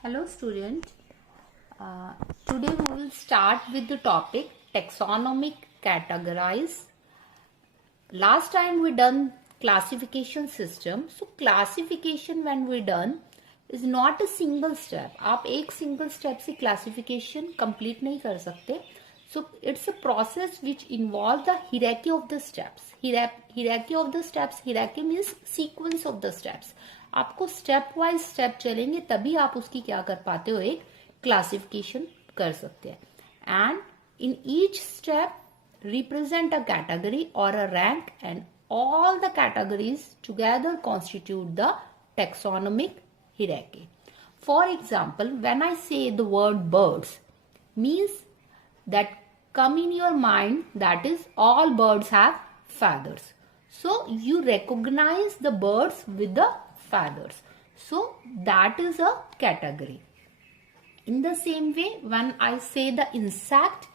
Hello student. Today we will start with the topic taxonomic categorize. Last time we done classification system. So classification when we done is not a single step. आप एक single step से classification complete नहीं कर सकते. So it's a process which involves the hierarchy of the steps. Hierarchy of the steps. Hierarchy means sequence of the steps. आपको step wise step चलेंगे तभी आप उसकी क्या कर पाते हो, एक क्लासिफिकेशन कर सकते हैं. And in each step represent a category और a rank and all the categories together constitute the taxonomic hierarchy. For example, when I say the word birds, means that come in your mind that is all birds have feathers. So you recognize the birds with the feathers. So that is a category. In the same way, when I say the insect,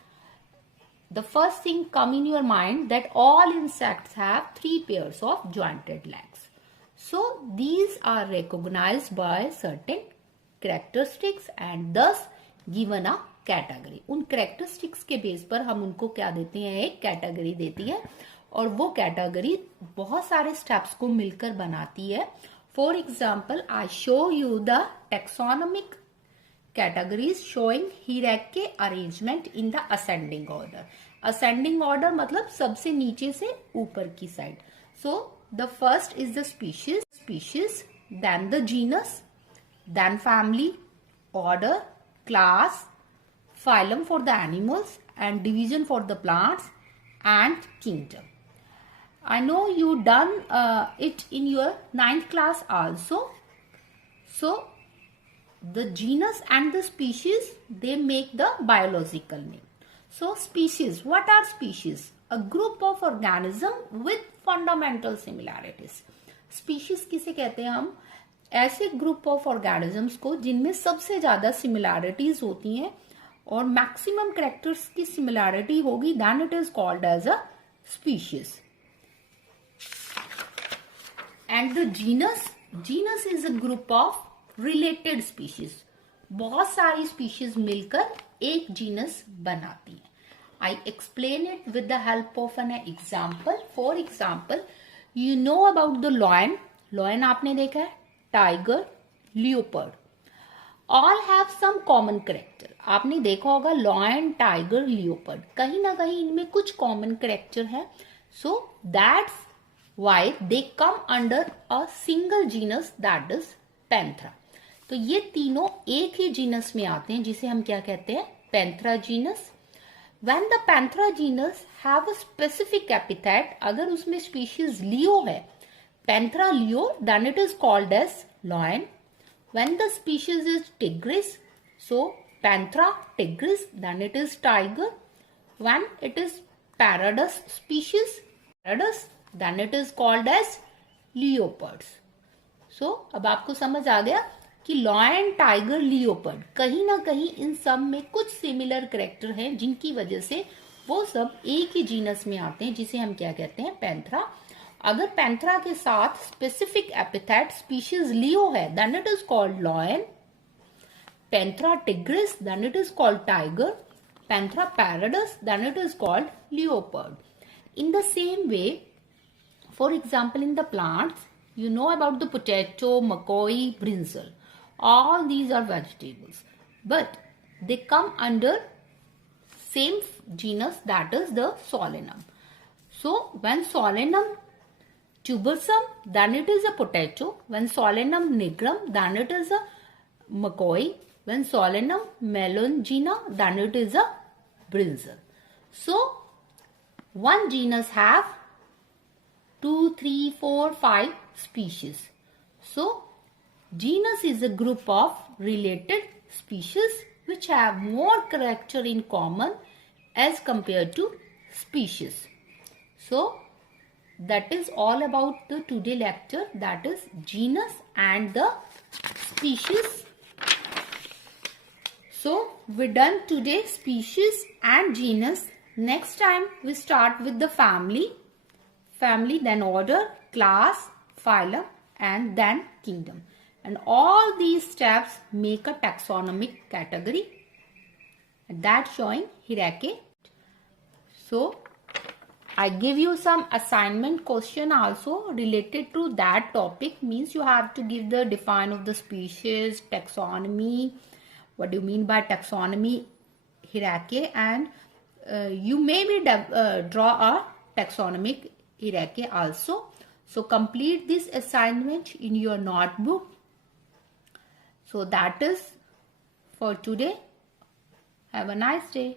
the first thing come in your mind that all insects have 3 pairs of jointed legs. So these are recognized by certain characteristics and thus given a category. उन characteristics के base पर हम उनको क्या देते हैं, एक category देती है और वो कैटेगरी बहुत सारे स्टेप्स को मिलकर बनाती है. For example, I show you the taxonomic categories showing hierarchy arrangement in the ascending order. Ascending order मतलब सबसे नीचे से ऊपर की side. So the first is the species, then the genus, then family, order, class, phylum for the animals, and division for the plants, and kingdom. I know you done it in your 9th class also. So the genus and the species, they make the biological name. So species, what are species? A group of organism with fundamental similarities. Species किसे कहते हैं हम? ऐसे group of organisms को जिनमें सबसे ज्यादा similarities होती हैं और मैक्सिमम कैरेक्टर्स की सिमिलैरिटी होगी, then it is called as a species. And the genus is a group of related species. बहुत सारी species मिलकर एक genus बनाती है. I explain it with the help of an example. For example, you know about the lion. Lion आपने देखा है, tiger, leopard. All have some common character. आपने देखा होगा lion, tiger, leopard. कहीं ना कहीं इनमें कुछ common character है. So that's why they come under a single genus, that is Panthera. तो ये तीनों एक ही जीनस में आते हैं जिसे हम क्या कहते हैं, Panthera genus. When the Panthera genus have a specific epithet, अगर उसमें species Leo है, Panthera leo, then it is called as lion. When the species is Tigris, so Panthera tigris, then it is tiger. When it is Paradus species, Paradus, then it is called as leopards. So अब आपको समझ आ गया कि lion, tiger, leopard कहीं ना कहीं इन सब में कुछ सिमिलर कैरेक्टर हैं जिनकी वजह से वो सब एक ही जीनस में आते हैं जिसे हम क्या कहते हैं, पैंथरा. अगर पैंथरा के साथ स्पेसिफिक एपिथेट स्पीशीज लियो है, then it is called lion. Panthera tigris, then it is called tiger. Panthera pardus, then it is called leopard. In the same way, for example, in the plants, you know about the potato, macoy, brinjal. All these are vegetables, but they come under same genus, that is the Solanum. So when Solanum tubersum, then it is a potato. When Solanum nigrum, then it is a macoy. When Solanum melongena, then it is a brinjal. So one genus have 2, 3, 4, 5 species. So genus is a group of related species which have more character in common as compared to species. So that is all about the today lecture, that is genus and the species. So we done today species and genus. Next time we start with the family, then order, class, phylum, and then kingdom. and all these steps make a taxonomic category, and that's showing Hierarchy. So I give you some assignment question also related to that topic. Means you have to give the define of the species, taxonomy, what do you mean by taxonomy, hierarchy, and you maybe draw a taxonomic hierarchy also. So complete this assignment in your notebook. So that is for today. Have a nice day.